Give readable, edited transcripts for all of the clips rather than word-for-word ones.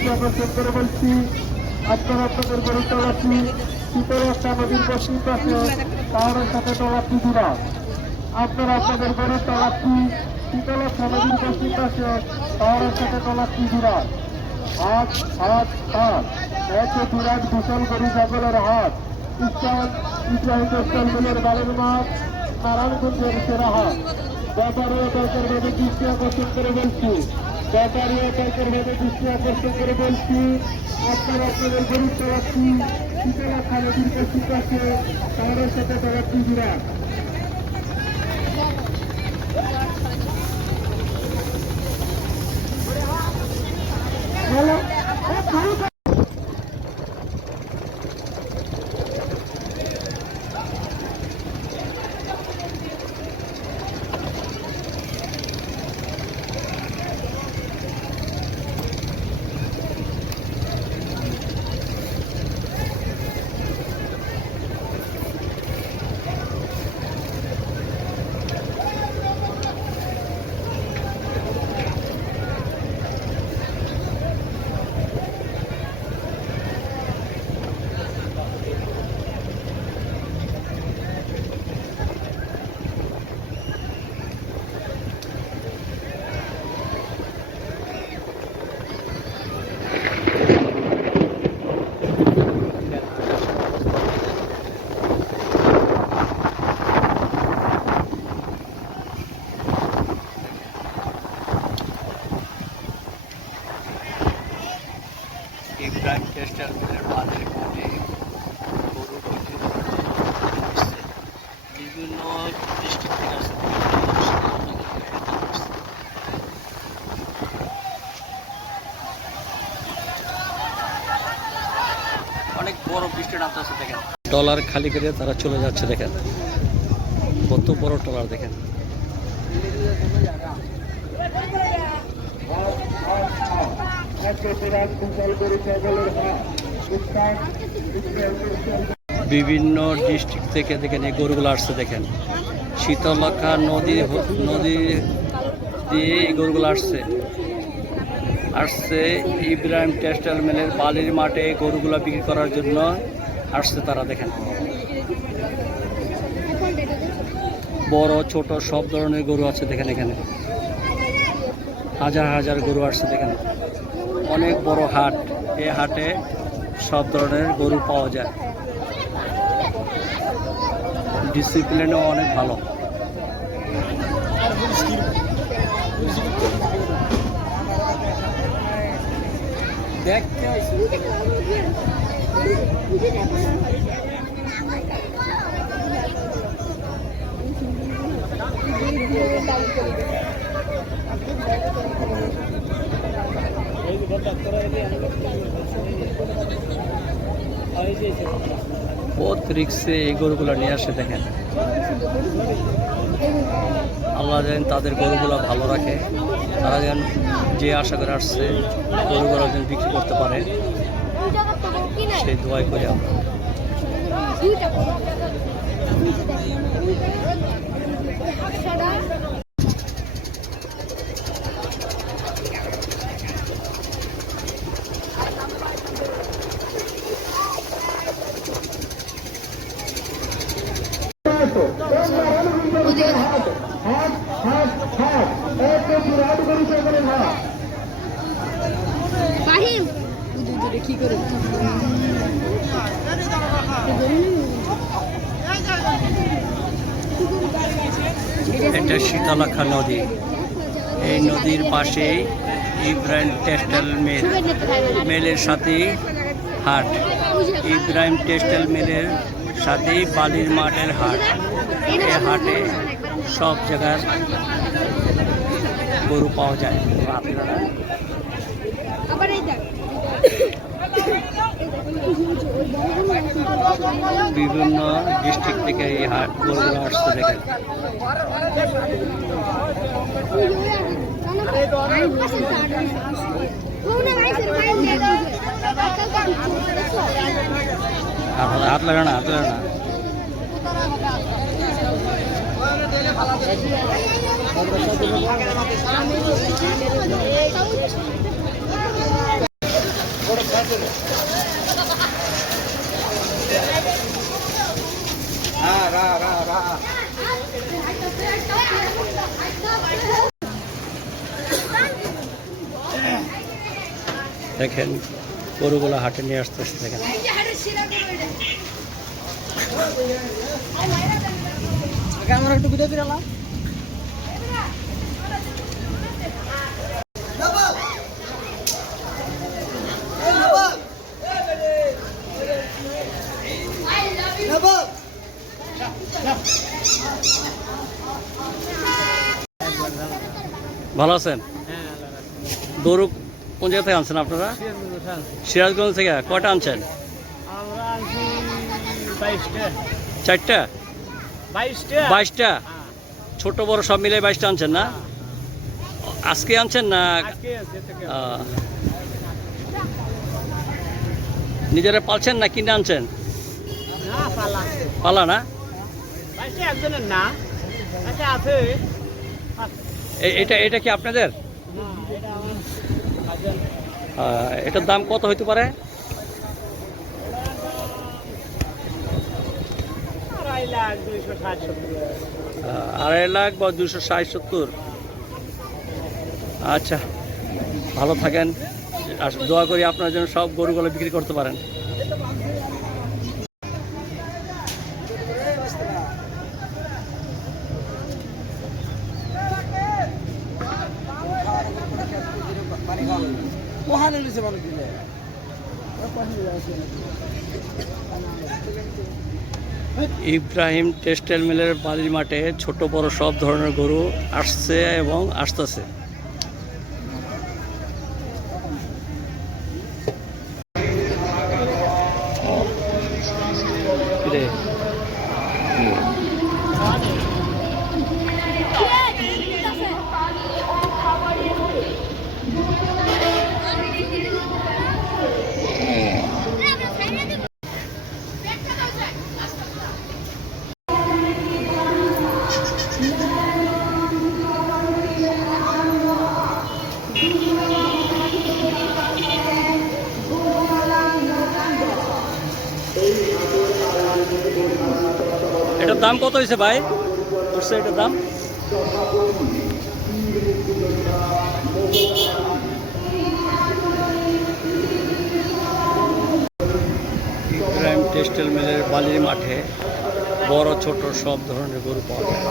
দৃষ্টি আকর্ষণ করে বলছি, আপনারা আপনাদের গরুর তলাটি শীতলক্ষা নদীর পশ্চিম পাশে পাহাড়ের সাথে তলাটি দিবা। আপনারা আপনাদের গরুর তলাটি শীতলক্ষা নদীর পশ্চিম পাশে পাহাড়ের সাথে তলাটি দিবা। হাট হাট হাট একে বিরাট বিশাল গরু সকলের হাট ইসরায়েল টেক্সটাইল মিলের বাড়ির মাঠ নারায়ণগঞ্জের সেরা হাট। ব্যাপারী ও পাইকার ভেবে দৃষ্টি আকর্ষণ করে বলছি, ব্যাপারী ও পাইকার ভেবে দৃষ্টি আকর্ষণ করে বলছি, আপনারা আপনাদের গরুর তলাচ্ছি শীতলক্ষা নদীর পশ্চিম পাশে পাহাড়ের সাথে তলাচ্ছি বিরাট। ইব্রাহিম টেক্সটাইল মিলের বাজারে ঘাটে গরু বিভিন্ন ডিস্ট্রিক্ট থেকে আসছে। অনেক বড় বৃষ্টি নামতেছে দেখেন, ট্রলার খালি করে তারা চলে যাচ্ছে। দেখেন কত বড় ট্রলার, দেখেন বিভিন্ন ডিস্ট্রিক্ট থেকে দেখেন এই গরুগুলো আসছে। দেখেন শীতলক্ষা নদী দিয়ে এই গরুগুলো আসছে ইব্রাহিম টেক্সটাইল মিলের বালির মাঠে গরুগুলো বিক্রি করার জন্য আসছে তারা। দেখেন বড় ছোট সব ধরনের গরু আছে। দেখেন এখানে হাজার হাজার গরু আসছে। দেখেন অনেক বড় হাট, এই হাটে সব ধরনের গরু পাওয়া যায়। ডিসিপ্লিনও অনেক ভালো। বহুত রিক্সে এই গরুগুলো নিয়ে আসে। দেখেন আল্লাহ যেন তাদের গরুগুলো ভালো রাখে, তারা যেন যে আশা করে আসছে গরুগুলো যেন বিক্রি করতে পারে, সেই দোয়াই করি আমরা। কি করে এটা শীতলক্ষা নদী। এই নদীর পাশেই ইব্রাহিম টেক্সটাইল মিলের সাথেই হাট। ইব্রাহিম টেক্সটাইল মিলের সাথেই বালির মাঠের হাট। এই হাটে সব জায়গার গরু পাওয়া যায়। আপনারা বিভিন্ন ডিস্ট্রিক্ট থেকে এই হাট গরুগুলো আসছে। দেখেন হাত লাগা না, হাত লাগা না। দেখেন গরুগুলো হাটে নিয়ে আসতেছে। দেখেন আমার একটু ভিডিও করে নাও। ভালো আছেন? গরু কোন জায়গা থেকে আনছেন আপনারা? সিরাজগঞ্জ থেকে। কয়টা আনছেন? আমরা আনছি 22টা। 4টা? 22টা? 22টা? ছোট বড় সব মিলে 22টা আনছেন না? আজকে আনছেন না? আজকে আছে থেকে। নিজেরা পালছেন না কিনে আনছেন? না পালা। পালা না? 22টা একজনের না। আচ্ছা আছে। এটা এটা কি আপনাদের? এটা আমার কাজের। এটার দাম কত হইতে পারে? 2.5 লাখ 260 2.5 লাখ বা 260-70। আচ্ছা, ভালো থাকেন। আর দোয়া করি আপনার জন্য সব গরুগুলো বিক্রি করতে পারেন। ইব্রাহিম টেক্সটাইল মিলের বালির মাঠে ছোট বড় সব ধরনের গরু আসছে এবং আসতেছে। এটার দাম কত হয়েছে ভাই? বুঝছে এটার দাম? ইব্রাহিম টেক্সটাইল মিলের বালির মাঠে বড় ছোট সব ধরনের গরু পাওয়া যায়।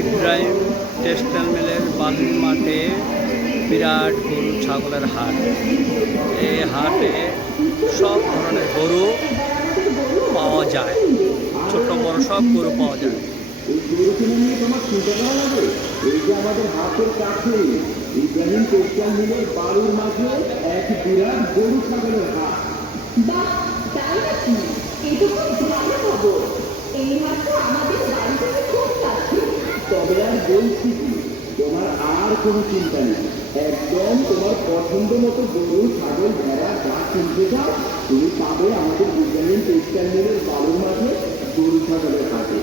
ইব্রাহিম টেক্সটাইল মিলের বালির মাঠে বিরাট গরু ছাগলের হাট। এই হাটে সব ধরনের গরু পাওয়া যায়, ছোট বড় সব গরু পাওয়া যায়। আমাদের হাতের কাছে ইব্রাহিম টেক্সটাইল মিলের বালুর মাঠে এক বিরাট গরু ছাগলের হাট। তবে আর বলছি কি, তোমার আর কোনো চিন্তা নেই। একদম তোমার পছন্দ মতো গরু ছাগল ভেড়া যা কিনতে চাও তুমি পাবে আমাদের ইব্রাহিম টেক্সটাইল মিলের বালুর মাঠে গরু ছাগলের হাটে।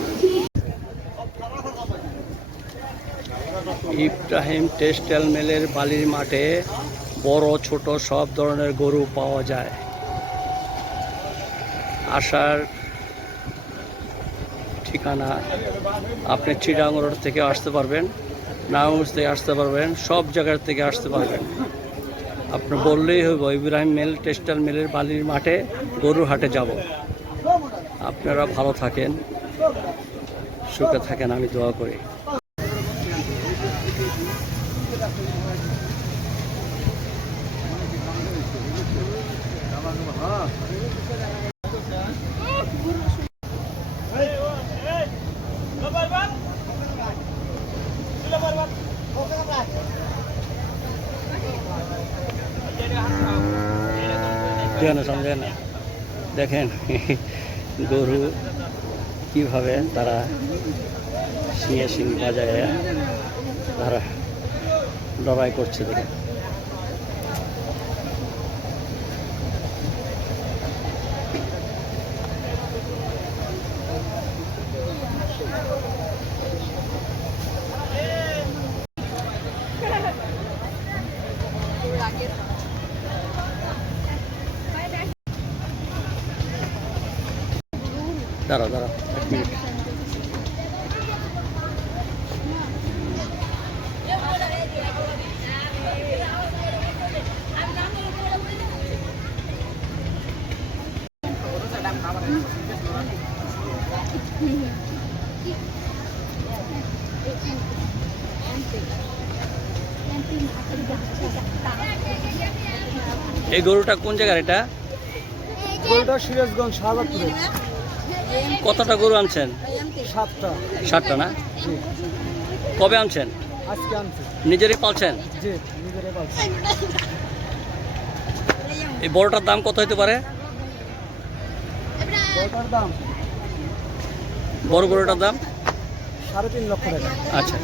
ইব্রাহিম টেক্সটাইল মিলের বালির মাঠে বড় ছোট সব ধরনের গরু পাওয়া যায়। আসার ঠিকানা আপনি চিটাগাং রোড থেকে আসতে পারবেন, নারায়ণগঞ্জ থেকে আসতে পারবেন, সব জায়গার থেকে আসতে পারবেন। আপনি বললেই হইব ইব্রাহিম মিল টেক্সটাইল মিলের বালির মাঠে গরুর হাটে যাব। আপনারা ভালো থাকেন, সুখে থাকেন, আমি দোয়া করি। দেখেন গরু কিভাবে তারা সিংহে সিং বাজায় তারা লড়াই করছে দেখেন। দাঁড়াও দাঁড়াও এক মিনিট। এই গরুটা কোন জায়গার? এটা গরুটা সিরাজগঞ্জ শাহবাগপুরে। কতটা গরু আনছেন? 7টা। 7টা না? কবে আনছেন? আজকে আনছে। নিজেরই পালছেন? জি, নিজেরাই পালছে। এই বড়টার দাম কত হতে পারে? গরুটার দাম বড় গরুটার দাম 3.5 লক্ষ টাকা। আচ্ছা।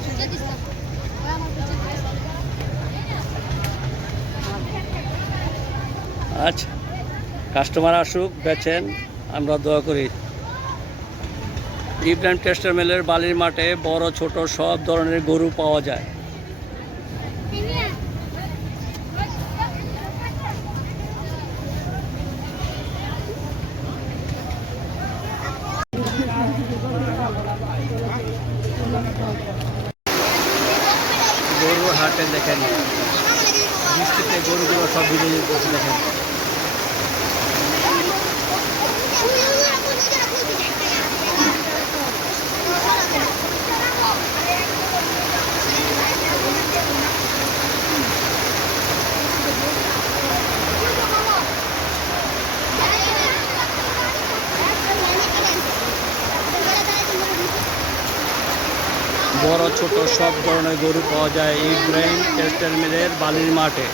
আচ্ছা, কাস্টমার আসুক, বেচেন, আমরা দোয়া করি। ইব্রাহিম টেক্সটাইল মিলের বালির মাঠে বড় ছোট সব ধরনের গরু পাওয়া যায়। গরু হাটে দেখেন বৃষ্টিতে গরুগুলো সব ভিজে যেতেছে দেখেন। বড় ছোট সব ধরনের গরু পাওয়া যায় ইব্রাহিম টেক্সটাইল মিলের বালির মাঠে।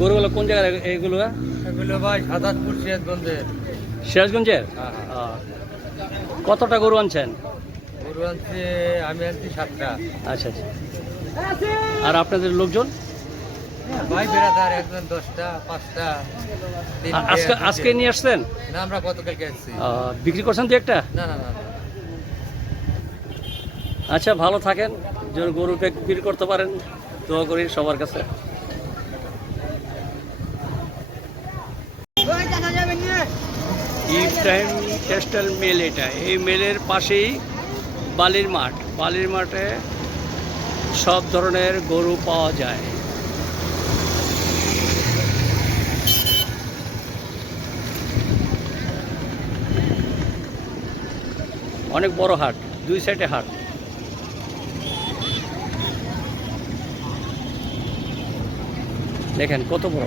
গরুগুলো কোন জায়গায় এইগুলো? এগুলো ভাই সাদাতপুর সিরাজগঞ্জের। সিরাজগঞ্জের? কতটা গরু আনছেন? গরু আনছে, আমি আনছি 7টা। আচ্ছা আচ্ছা। আর আপনাদের লোকজন? ভাই বেড়াদার একজন 10টা, 5টা। আজকে নিয়ে আসছেন? না, আমরা গতকালকে আসছি। বিক্রি করছেন দু একটা? না না না। আচ্ছা, ভালো থাকেন, যেন গরু বিক্রি করতে পারেন, দোয়া করি সবার কাছে। ইব্রাহিম টেক্সটাইল মিল এটা, এই মিলের পাশেই বালির মাঠ। বালির মাঠে সব ধরনের গরু পাওয়া যায়। অনেক বড় হাট, 2 সাইডে হাট। দেখেন কত বড়।